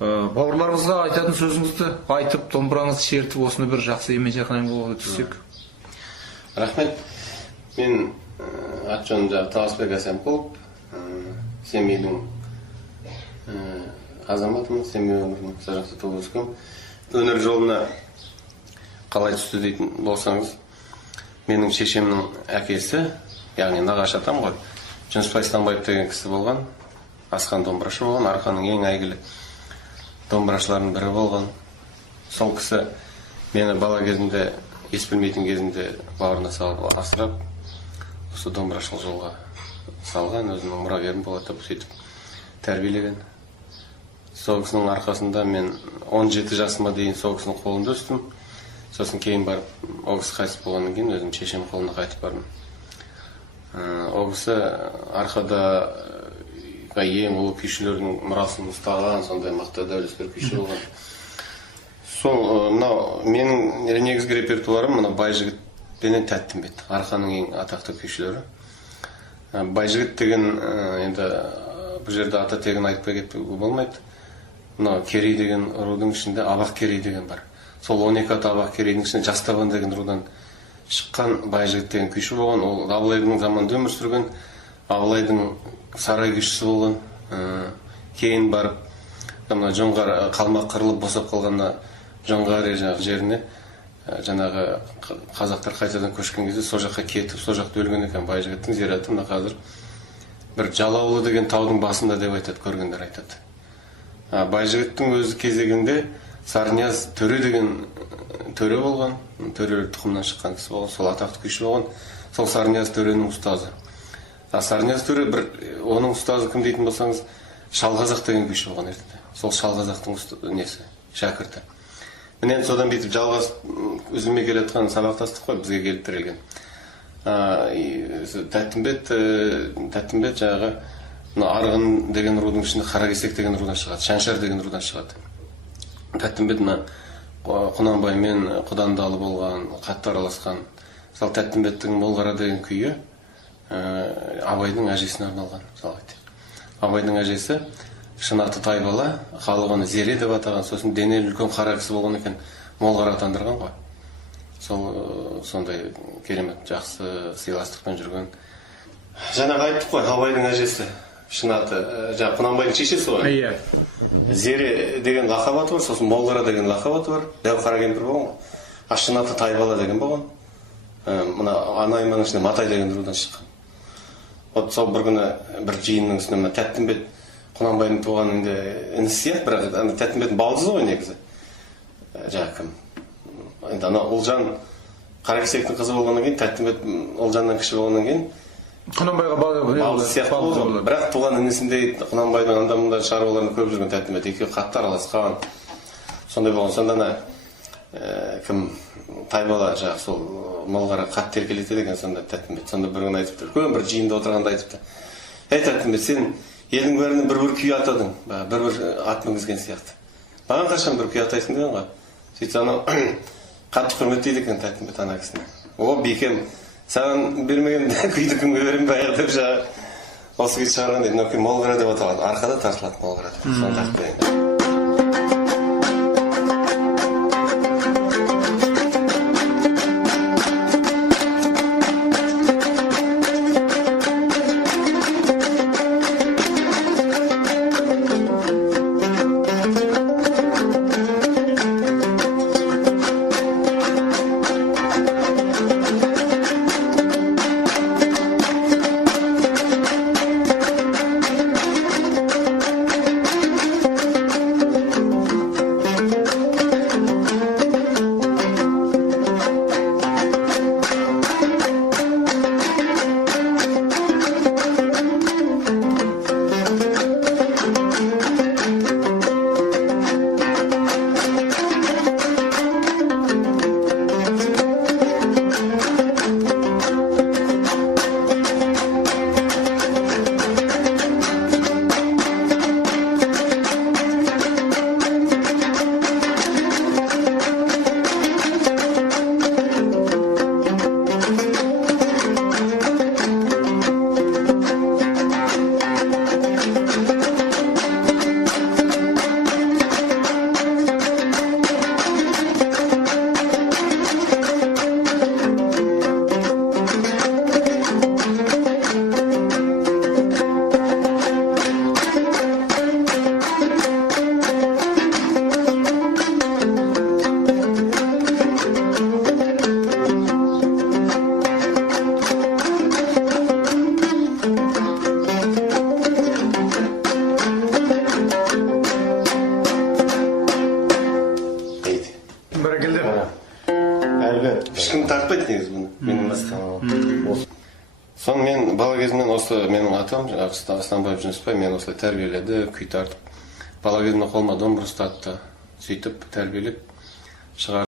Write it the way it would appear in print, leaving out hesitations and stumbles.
Бауырларыңызға айтатын сөзіңізді айтып, домбыраңызды шертіп, осыны бір жақсы емен жақынайын болып өтсек. Рахмет. Мен аты-жөнім Таласбек Әсемқұлов, Семейдің азаматымын, Семей өңірінің Саржақта туып өскем. Өнер жолына қалай түсті дейтін болсаңыз, менің шешемнің әкесі, яғни нағашы атам ғой, Жүнісбай Станбаев деген кісі болған, асқан домбырашы болған, Арқаның ең әйгілі домбырашылардың бірі болған. Сол кісі мені бала кезімде, ес білмейтін кезімде бауырына салып асырап, осы домбырашылық жолға салған, өзінің мұрагерім болады деп сөйтіп тәрбиелеген. Сол кісінің арқасында мен 17 жасыма дейін сол кісінің қолында өстім. Сосын кейін барып, ол кісі қайтыс болғаннан кейін өзім шешем қолына қайтып бардым. Ол кісі арқада ең ұлы күйшілердің мұрасын ұстаған, сондай мықты дәулескер күйші болған. Сол, менің негізгі репертуарым Байжігіт пенен Тәттімбет, Арқаның ең атақты күйшілері. Байжігіт деген, енді бұл жерде ата тегін айтпай кетпеуге болмайды. Керей деген рудың ішінде Абақ Керей деген бар. Сол 12 ата Абақ Керейдің ішінде Жастабан деген рудан шыққан Байжігіт деген күйші болған. Ол Абылайдың заманында өмір сүрген, Абылайдың сарай күйшісі болған. Кейін барып, Жоңғар қалмақ қырылып босап қалғанда Жоңғар жеріне жаңағы қазақтар қайтадан көшкен кезде сол жаққа кетіп, сол жақта өлген екен. Байжігіттің зираты қазір бір Жалауылы деген таудың басында деп айтады, көргендер айтады. Байжігіттің өзі кезегінде Сарнияз Төре деген төре болған, төрелер тұқымнан шыққан кісі болған, сол атақты күйші болған. Сол Сарнияз Төренің ұстазы. Сарнияз Төре оның ұстазы кім дейтін болсаңыз, Шалғазақ деген күйші болған ертеде. Сол Шалғазақтың несі, шәкірті. Мен содан бетіп жалғас өзіме келетқан сабақтастық қой бізге келіп тірелген. Тәттімбет жаңағы Арғын деген рудың ішінде Қаракесек деген рудан шығады, Шаншар деген рудан шығады. Тәттімбет Құнанбаймен құдандалы болған, қатты араласқан. Сол Тәттімбеттің Молғара деген күйі Абайдың әжесіне арналған. Абайдың әжесі Шынаты Тайбала, халық оны Зере деп атаған, сосын денелі үлкен қара кісі болған екен, Молғара атандырған ғой. Сондай керемет, жақсы сыйластықпен жүрген. Жаңағы айттық қой, Абайдың әжесі Шынаты, жаңағы Құнанбайдың шешесі ғой. Зере деген лақап аты бар, сосын Молғара деген лақап аты бар. Дәу қара кемпір болған ғой. Шынаты Тайбала деген болған. Мына Анайманың ішінде Матай деген рудан шыққан. Сол бір күні бір жиынның үстіне Тәттімбет Құнанбайдың туған інісі сияқты, бірақ Тәттімбеттің балдызы ғой негізі. Жаңағы кім? Енді Ұлжан Қаракесектің қызы болғаннан кейін, Тәттімбет Ұлжаннан кіші болғаннан кейін Құнанбайға балдыз сияқты болды. Бірақ туған інісінде Құнанбайдың анда-мында шаруаларында көп жүрген Тәттімбет, екеуі қатты араласқан. Сондай болған. Сонда кім Тайбала жаңағы сол Молғара қатты еркелетеді екен, сонда Тәттімбет. Сонда бір күні айтыпты, үлкен бір жиында отырғанда айтыпты. Тәттімбет, сен елдің бәріне бір күй атадың, бір ат мінгізген сияқты. Маған қашан бір күй атайсың деген ғой. Сөйтсе қатты құрметтейді екен Тәттімбет ана кісіні. О, бекем, саған бермеген күйді кімге берем бәйғы деп жаңағы осы күйді шығарған дейді. Мына күй Молғара деп аталады, арқада тартылады Молғара деп. Соны тартып негізі бұны. Менің бастығым. Соны мен бала кезімнен осы менің атам, Астанбаев Жүнісбай, мен осылай тәрбиеледі, күй тартып. Бала кезімнен қолыма домбыра ұстатты. Сөйтіп тәрбиелеп шығарды.